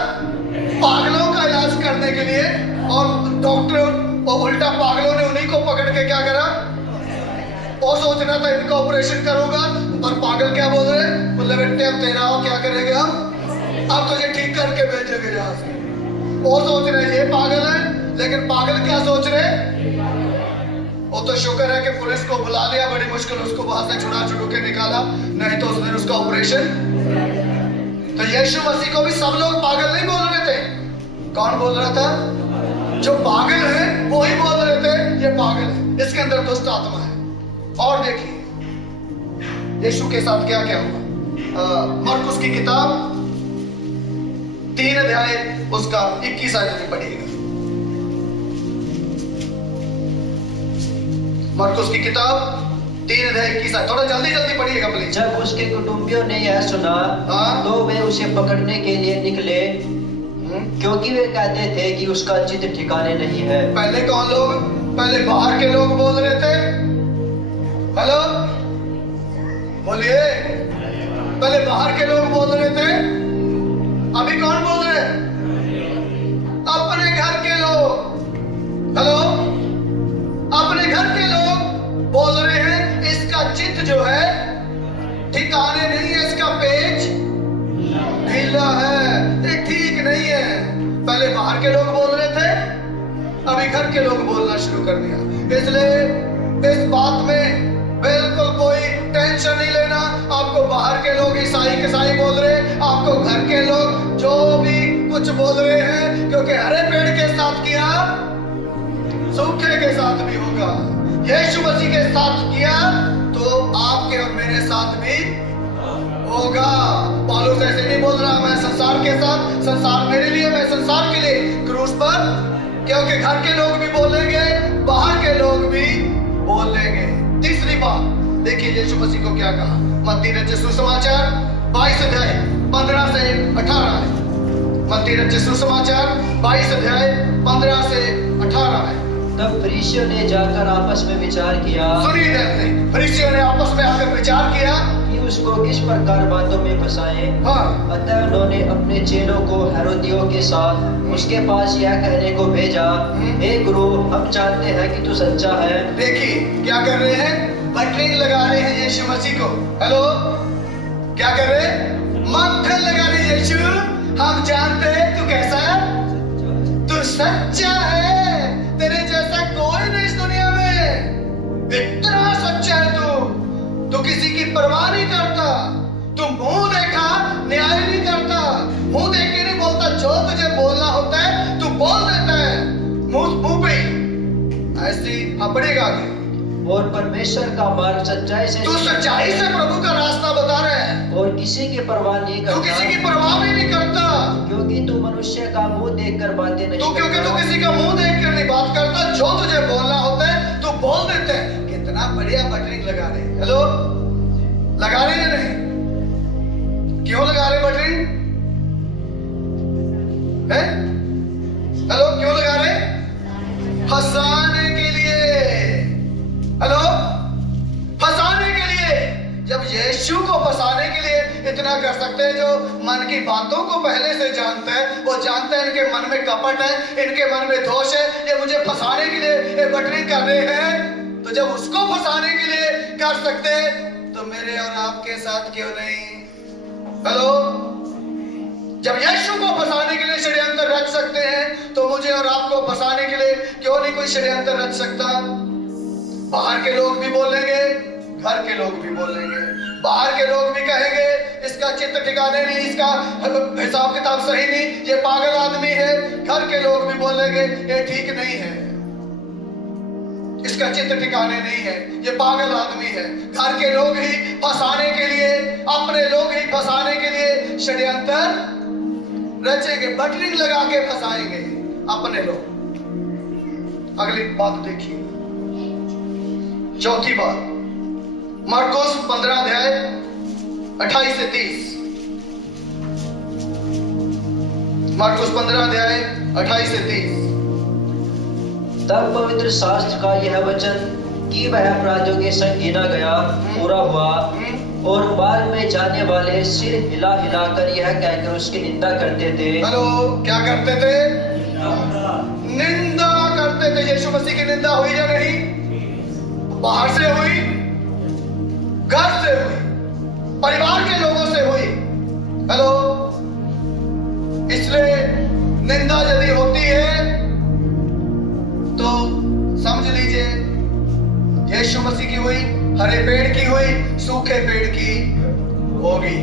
पागलों का इलाज करने के लिए, और डॉक्टर और उल्टा पागलों ने उन्हीं को पकड़ के क्या करा? वो सोच रहा था इनका ऑपरेशन करूंगा, पर पागल क्या बोल रहे? मतलब बेटे अब तेरा हो, क्या करेंगे हम? अब तुझे ठीक करके भेजेंगे यहाँ से। वो सोच रहे ये पागल है, लेकिन पागल क्या सोच रहे? वो तो शुक्र है कि पुलिस को बुला लिया, बड़ी मुश्किल उसको वहां से छुड़ा के निकाला, नहीं तो उसने उसका ऑपरेशन। तो यीशु मसीह को भी सब लोग पागल नहीं बोल रहे थे। कौन बोल रहा था? जो पागल है वो ही बोल रहे थे ये पागल है, इसके अंदर दुष्ट आत्मा है। और देखिए यीशु के साथ क्या क्या हुआ। मरकुस की किताब 3 अध्याय उसका 21 आयत में पढ़िएगा। मरकुस की किताब 3 अध्याय 21 आयत, थोड़ा जल्दी पढ़िएगा प्लीज। जब उसके कुटुंबियों ने यह सुना तो वे उसे पकड़ने के लिए निकले, क्योंकि वे कहते थे कि उसका चित्त ठिकाने नहीं है। पहले कौन लोग? पहले बाहर के लोग बोल रहे थे। हेलो, बोलिए। पहले बाहर के लोग बोल रहे थे, अभी कौन बोल रहे? अपने घर के लोग। हेलो, अपने घर के लोग बोल रहे हैं इसका चित्त जो है ठिकाने नहीं है, इसका पेच ढीला है, ये ठीक नहीं है। पहले बाहर के लोग बोल रहे थे, अभी घर के लोग बोलना शुरू कर दिया। इसलिए इस बात में बिल्कुल कोई टेंशन नहीं लेना। आपको बाहर के लोग ईसाई बोल रहे, आपको घर के लोग जो भी कुछ बोल रहे हैं, क्योंकि हरे पेड़ के साथ किया सूखे के साथ भी होगा। यीशु मसीह के साथ किया तो आपके और मेरे साथ भी होगा। पौलुस ऐसे नहीं बोल रहा मैं संसार के साथ, संसार मेरे लिए, मैं संसार के लिए क्रूस पर। क्योंकि घर के लोग भी बोलेंगे, बाहर के लोग भी बोलेंगे। तीसरी बात देखिए यीशु मसीह को क्या कहा। मत्ती रचित सुसमाचार 22 अध्याय 15 से 18 है। मत्ती रचित सुसमाचार 22 अध्याय 15 से 18 है। तब फरीसियों ने जाकर आपस में विचार किया। सुनिए देखते, फरीसियों ने आपस में आकर विचार किया कि उसको किस प्रकार बातों में फंसाएं। हाँ। अतः उन्होंने अपने चेलों को हेरोदियों के साथ उसके पास यह कहने को भेजा, हे गुरु, हम जानते हैं कि तू सच्चा है। देखिए क्या कर रहे हैं? बटरिंग लगा रहे हैं यीशु मसीह को। हेलो, क्या कर रहे हैं? मक्खन लगा रहे हैं यीशु, हम जानते हैं तू कैसा है, तू सच्चा है, तेरे जैसा कोई नहीं इस दुनिया में, इतना सच्चा है तू किसी की परवाह नहीं करता, तू मुंह देखा न्याय नहीं करता, मुंह देख के नहीं बोलता, जो तुझे बोलना होता है तू बोल देता है। और परमेश्वर का मार्ग सच्चाई से तू सच्चाई से प्रभु का रास्ता बता रहे हैं, और किसी की परवाह नहीं तू किसी करता, की परवाह भी नहीं करता, क्योंकि तू मनुष्य का मुंह देखकर बातें नहीं तू क्योंकि तू करता। किसी का मुंह देख कर नहीं बात करता, जो तुझे बोलना होता है तू बोल देते हैं। कितना बढ़िया बटरिंग लगा रहे हैं। हेलो, लगा रहे हैं नहीं? क्यों लगा रहे बटरिंग है? हेलो, क्यों लगा रहे? फंसाने के लिए। हेलो, फंसाने के लिए। जब यीशु को फंसाने के लिए इतना कर सकते हैं, जो मन की बातों को पहले से जानते हैं, वो जानते हैं इनके मन में कपट है, इनके मन में दोष है, ये मुझे फंसाने के लिए ये बटरिंग कर रहे हैं, तो जब उसको फंसाने के लिए कर सकते हैं तो मेरे और आपके साथ क्यों नहीं? हेलो, जब यीशु को फंसाने के लिए षड्यंत्र रच सकते हैं तो मुझे और आपको फंसाने के लिए क्यों नहीं कोई षड्यंत्र रच सकता? बाहर के लोग भी बोलेंगे, घर के लोग भी बोलेंगे, बाहर के लोग भी कहेंगे इसका चित्त ठिकाने नहीं, इसका हिसाब किताब सही नहीं, ये पागल आदमी है। घर के लोग भी बोलेंगे ये ठीक नहीं है, इसका चित्त ठिकाने नहीं है, ये पागल आदमी है। घर के लोग ही फंसाने के लिए, अपने लोग ही फंसाने के लिए षड्यंत्र रचेंगे, बटरिंग लगा के फंसाएंगे अपने लोग। अगली बात देखिए, चौथी बात, मरकुस 15 अध्याय 28 से 30। मरकुस 15 अध्याय 28 से 30। तब पवित्र शास्त्र का यह वचन कि वह अपराधियों के संग गिना गया पूरा हुआ, और मार्ग में जाने वाले सिर हिला हिलाकर यह कहकर उसकी निंदा करते थे। हेलो, क्या करते थे? निंदा करते थे। यीशु मसीह की निंदा हुई या नहीं? बाहर से हुई, घर से हुई, परिवार के लोगों से हुई। हेलो, इसलिए निंदा यदि होती है तो समझ लीजिए यीशु मसीह की हुई, हरे पेड़ की हुई, सूखे पेड़ की होगी।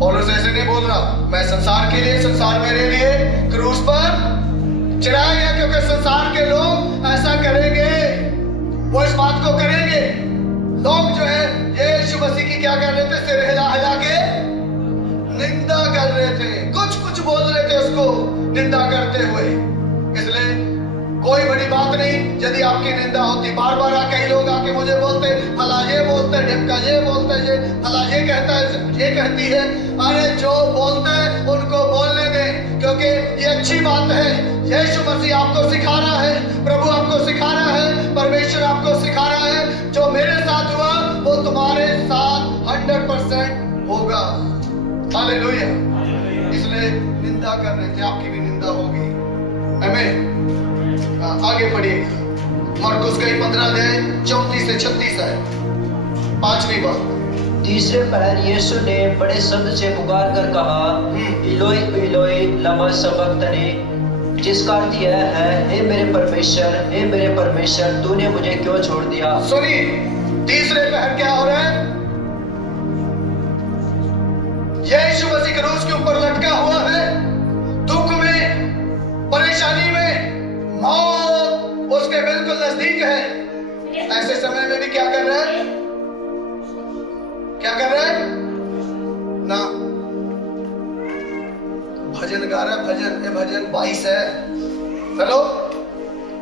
पौलुस ऐसे नहीं बोल रहा मैं संसार के लिए, संसार मेरे लिए क्रूस पर चढ़ाया गया, क्योंकि संसार के लोग ऐसा करेंगे, वो इस बात को करेंगे। लोग जो है यीशु मसीह की क्या कर रहे थे? सिर हिला हिला के निंदा कर रहे थे, कुछ कुछ बोल रहे थे उसको निंदा करते हुए। इसलिए कोई बड़ी बात नहीं यदि आपकी निंदा होती। बार बार आके लोग आके मुझे बोलते फला ये बोलते, ढिमका ये बोलते, ये फला ये कहता है, ये कहती है। अरे जो बोलते हैं उनको बोलने दें, क्योंकि ये अच्छी बात है। यीशु मसीह आपको सिखा रहा है, प्रभु आपको सिखा रहा है, परमेश्वर आपको सिखा रहा है, जो मेरे साथ हुआ वो तुम्हारे साथ 100% होगा। हालेलुया। इसलिए निंदा कर रहे थे, आपकी भी निंदा होगी। आमीन। आगे पढ़िए, मरकुस का 15 अध्याय 34 से 36 है। पांचवी बात, तीसरे पहर यीशु ने बड़े शब्द से पुकार कर कहा, इलोई इलोई लमा सबक्तनी, जिसका अर्थ यह है, हे मेरे परमेश्वर तूने मुझे क्यों छोड़ दिया। सुनिए, तीसरे पहर क्या हो रहा है? यीशु मसीह क्रूस के ऊपर लटका हुआ है, दुख में, परेशानी में, मौत उसके बिल्कुल नजदीक है। ऐसे समय में भी क्या कर रहा है? क्या कर रहा है ना? भजन गा रहा है। भजन, ये भजन 22 है। चलो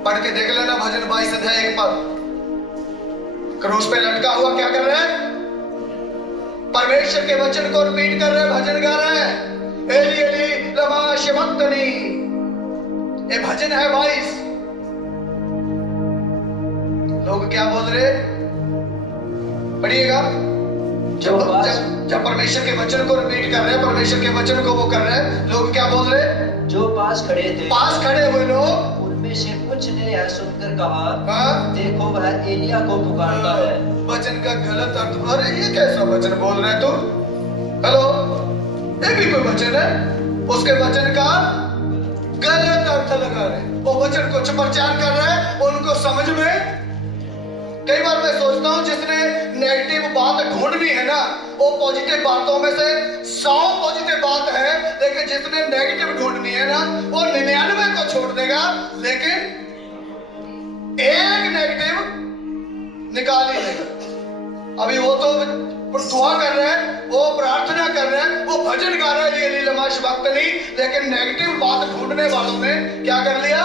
पढ़ के देख लेना, भजन 22 अध्याय 1 पर। क्रूस पे लटका हुआ क्या कर रहा है? परमेश्वर के वचन को रिपीट कर रहा है, भजन गा रहा है। एली एली लमा शबक्तनी, ये भजन है 22। लोग क्या बोल रहे? पढ़िएगा। जब परमेश्वर के वचन को रिपीट कर रहे हैं, परमेश्वर के वचन को वो कर रहे हैं, लोग क्या बोल रहे? जो पास खड़े थे, पास खड़े हुए लोग, उनमें से कुछ ने यह सुनकर कहा, देखो वह एलिया को पुकारता है। वचन का गलत अर्थ। अरे ये कैसा वचन बोल रहे हैं तुम? हेलो, ये भी कोई वचन है? उसके वचन का गलत अर्थ लगा रहे, वो वचन को प्रचार कर रहे हैं, उनको समझ में। कई बार मैं सोचता हूं जिसने नेगेटिव बात ढूंढनी है ना, वो पॉजिटिव बातों में से 100 पॉजिटिव बात है, लेकिन जिसने नेगेटिव ढूंढनी है ना, वो 99 को छोड़ देगा, लेकिन एक नेगेटिव निकाल ही लेगा। अभी वो तो दुआ कर रहे हैं, वो प्रार्थना कर रहे हैं, वो भजन गा रहे हैं, ये लमा शबक्तनी, लेकिन नेगेटिव बात ढूंढने वालों ने क्या कर लिया?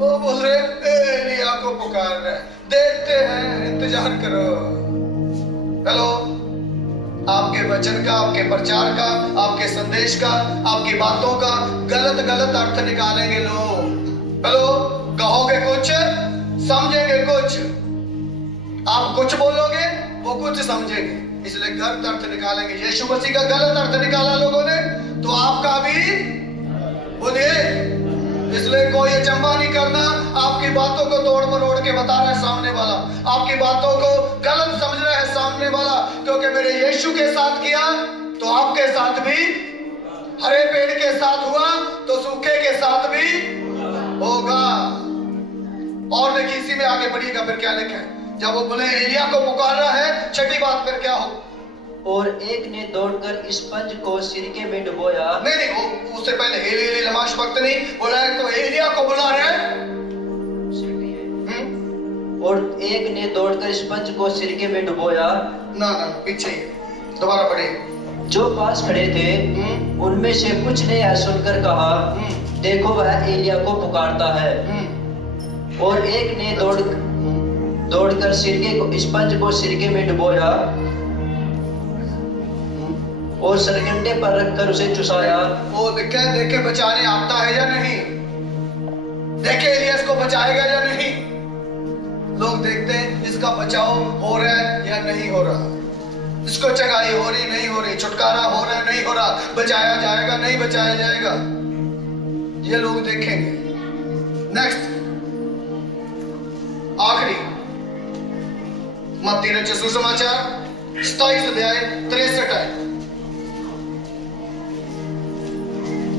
वो बोल रहे एलिया को पुकार रहे, देखते हैं, इंतजार करो। हेलो, आपके वचन का, आपके प्रचार का, आपके संदेश का, आपकी बातों का गलत गलत अर्थ निकालेंगे लोग। हेलो, कहोगे कुछ, समझेंगे कुछ। आप कुछ बोलोगे, वो कुछ समझेंगे, इसलिए गलत अर्थ निकालेंगे। यीशु मसीह का गलत अर्थ निकाला लोगों ने, तो आपका भी बोलिए। इसलिए कोई अचंभा नहीं करना, आपकी बातों को तोड़ मरोड़ के बता रहा है सामने वाला, आपकी बातों को गलत समझ रहा है सामने वाला, क्योंकि मेरे यीशु के साथ किया तो आपके साथ भी, हरे पेड़ के साथ हुआ तो सूखे के साथ भी होगा। और देखिए इसी में आगे बढ़िएगा, फिर क्या लिखा है, जब वो बोले एलिया को पुकार रहा है, छठी बात फिर क्या हो? और एक ने दौड़कर स्पंज को सिरके में डुबोया। नहीं, वो उससे पहले एली लमा शबक्तनी बोला है, तो एलिया को बुला रहे हैं। और एक ने दौड़कर स्पंज को सिरके में डुबोया। ना पीछे दोबारा पढ़े। जो पास खड़े थे उनमें से कुछ ने यह सुनकर कहा, देखो वह एलिया को पुकारता है। और एक ने दौड़कर स्पंज को सिरके में डुबोया और सरकंडे पर रखकर उसे चुसाया। वो देखे बचाने आता है या नहीं, देखे एलियस को बचाएगा या नहीं। लोग देखते हैं इसका बचाव हो रहा है या नहीं हो रहा, इसको चंगाई हो रही नहीं हो रही, छुटकारा हो रहा है नहीं हो रहा, बचाया जाएगा नहीं बचाया जाएगा, ये लोग देखेंगे। नेक्स्ट, आखिरी मत्ती रचित सुसमाचार 27 अध्याय 63 आयत।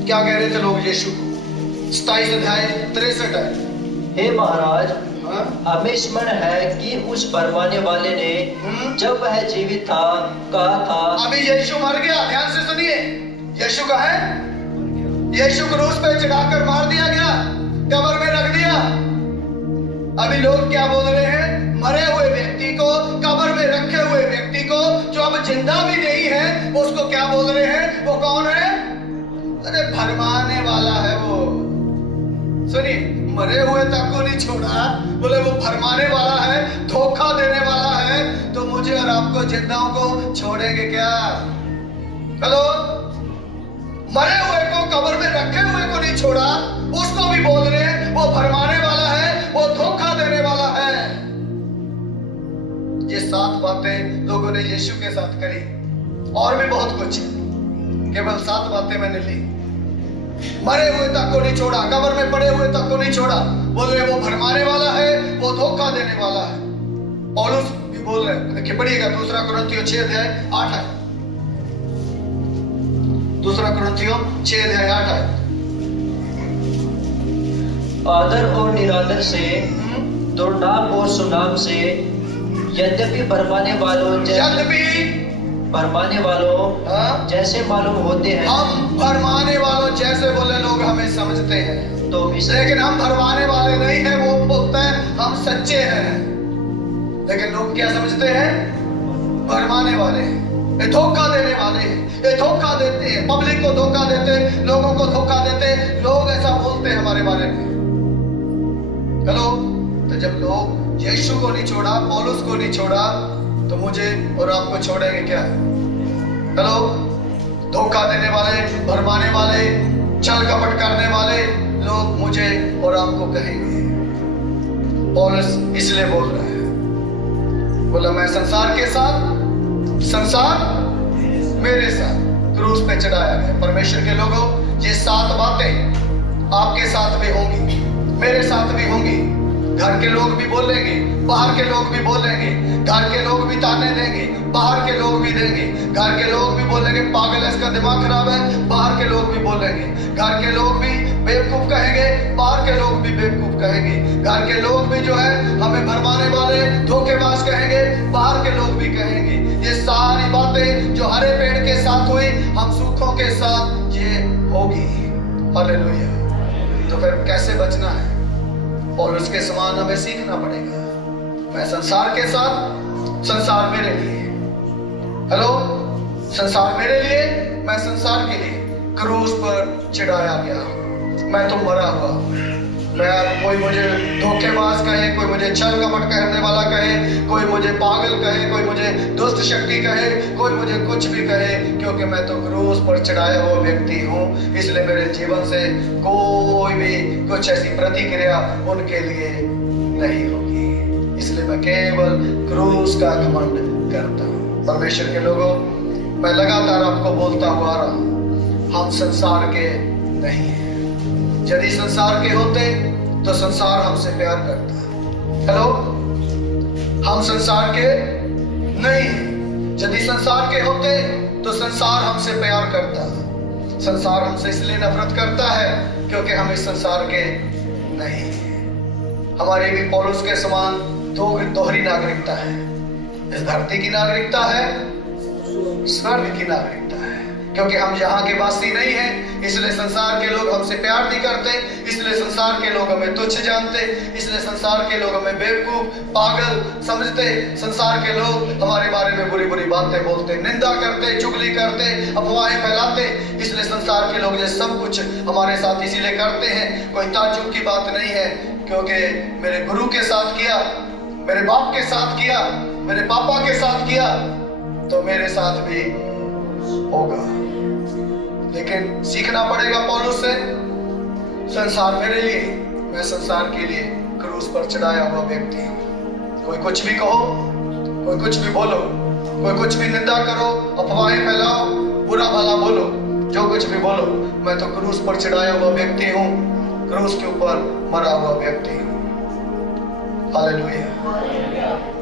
क्या कह रहे थे लोग यीशु को? 27 अध्याय 63 आयत। हे महाराज, हमें स्मरण है कि उस भरमाने वाले ने जब वह जीवित था कहा था। अभी यीशु मर गया, ध्यान से सुनिए। यीशु का है, यीशु क्रूस पे चढ़ाकर मार दिया गया, कब्र में रख दिया। अभी लोग क्या बोल रहे हैं? मरे हुए व्यक्ति को, कब्र में रखे हुए व्यक्ति को, जो अब जिंदा भी नहीं है, उसको क्या बोल रहे हैं? वो कौन है? अरे भरमाने वाला है वो। सुनिए, मरे हुए तक को नहीं छोड़ा, बोले वो भरमाने वाला है, धोखा देने वाला है, तो मुझे और आपको जिंदाओं को छोड़ेंगे क्या? हेलो, मरे हुए को, कब्र में रखे हुए को नहीं छोड़ा, उसको भी बोल रहे हैं वो भरमाने वाला है, वो धोखा देने वाला है। ये 7 बातें लोगों ने यीशु के साथ करी, और भी बहुत कुछ है, केवल 7 बातें मैंने ली। मरे हुए तक को नहीं छोड़ा, कब्र में पड़े हुए तक को नहीं छोड़ा, बोल रहे वो भरमाने वाला है, वो धोखा देने वाला है। पौलुस भी बोल रहे हैं, देखिए पढ़िएगा 2 कुरिन्थियों 6 अध्याय 8 है। 2 कुरिन्थियों 6 अध्याय 8 है। आदर और निरादर से, दुर्नाम और सुनाम से, यद्यपि भरमाने वालों जैसे मालूम होते हैं। हम भरमाने वालों जैसे बोले लोग हमें समझते हैं, तो लेकिन हम भरमाने वाले नहीं हैं। वो बोलते हैं हम सच्चे हैं, लेकिन लोग क्या समझते हैं? भरमाने वाले हैं, ये धोखा देने वाले हैं, ये धोखा देते हैं, पब्लिक को धोखा देते, लोगों को धोखा देते, लोग ऐसा बोलते हैं हमारे बारे में। हेलो, तो जब लोग यीशु को नहीं छोड़ा, पौलुस को नहीं छोड़ा, तो मुझे और आपको छोड़ेंगे क्या? हेलो, धोखा देने वाले, भरमाने वाले, छल कपट करने वाले लोग मुझे और आपको कहेंगे। पौलुस इसलिए बोल रहा है, बोला मैं संसार के साथ, संसार मेरे साथ क्रूस पे चढ़ाया गया। परमेश्वर के लोगों, ये 7 बातें आपके साथ भी होंगी, मेरे साथ भी होंगी। घर के लोग भी बोलेंगे, बाहर के लोग भी बोलेंगे, घर के लोग भी ताने देंगे, बाहर के लोग भी देंगे। घर के लोग भी बोलेंगे पागल है, इसका दिमाग खराब है, बाहर के लोग भी बोलेंगे। घर के लोग भी बेवकूफ कहेंगे, बाहर के लोग भी बेवकूफ कहेंगे। घर के लोग भी जो है हमें भरमाने वाले, धोखेबाज कहेंगे, बाहर के लोग भी कहेंगे। ये सारी बातें जो हरे पेड़ के साथ हुई, हम सूखों के साथ ये होगी। हालेलुया। तो फिर कैसे बचना है? पौलुस के समान हमें सीखना पड़ेगा। मैं संसार के साथ, संसार मेरे लिए। हेलो, संसार मेरे लिए, मैं संसार के लिए क्रूस पर चढ़ाया गया। मैं तो मरा हुआ। मैं, कोई मुझे धोखेबाज कहे, कोई मुझे छल कपट करने वाला कहे, कोई मुझे पागल कहे, कोई मुझे दुष्ट शक्ति कहे, कोई मुझे कुछ भी कहे, क्योंकि मैं तो क्रूस पर चढ़ाया हुआ व्यक्ति हूँ। इसलिए मेरे जीवन से कोई भी कुछ ऐसी प्रतिक्रिया उनके लिए नहीं होगी। इसलिए मैं केवल क्रूस का घमंड करता हूँ। परमेश्वर के लोगों, मैं लगातार आपको बोलता हुआ आ रहा हूँ, हम संसार के नहीं हैं। यदि संसार के होते तो संसार हमसे प्यार करता। हेलो, हम संसार के नहीं हैं। यदि संसार के होते तो संसार हमसे प्यार करता। संसार हमसे इसलिए नफरत करता है क्योंकि हम इस संसार के नहीं हैं। हमारी भी पौलुस के समान दोहरी नागरिकता है। इस धरती की नागरिकता है, स्वर्ग की नागरिकता है। क्योंकि हम यहाँ के वासी नहीं हैं, इसलिए संसार के लोग हमसे प्यार नहीं करते, इसलिए संसार के लोग हमें तुच्छ जानते, इसलिए संसार के लोग हमें बेवकूफ, पागल समझते। संसार के लोग हमारे बारे में बुरी बुरी बातें बोलते, निंदा करते, चुगली करते, अफवाहें फैलाते। इसलिए संसार के लोग ये सब कुछ हमारे साथ इसीलिए करते हैं। कोई ताज्जुब की बात नहीं है, क्योंकि मेरे गुरु के साथ किया, मेरे बाप के साथ किया, मेरे पापा के साथ किया, तो मेरे साथ भी होगा। लेकिन सीखना पड़ेगा पौलुस से। संसार मेरे लिए, मैं संसार के लिए क्रूस पर चढ़ाया हुआ व्यक्ति हूँ। कोई कुछ भी कहो, कोई कुछ भी बोलो, कोई कुछ भी निंदा करो, अफवाहें फैलाओ, बुरा भला बोलो, जो कुछ भी बोलो, मैं तो क्रूस पर चढ़ाया हुआ व्यक्ति हूँ, क्रूस के ऊपर मरा हुआ व्यक्ति हूँ। हालेलुया।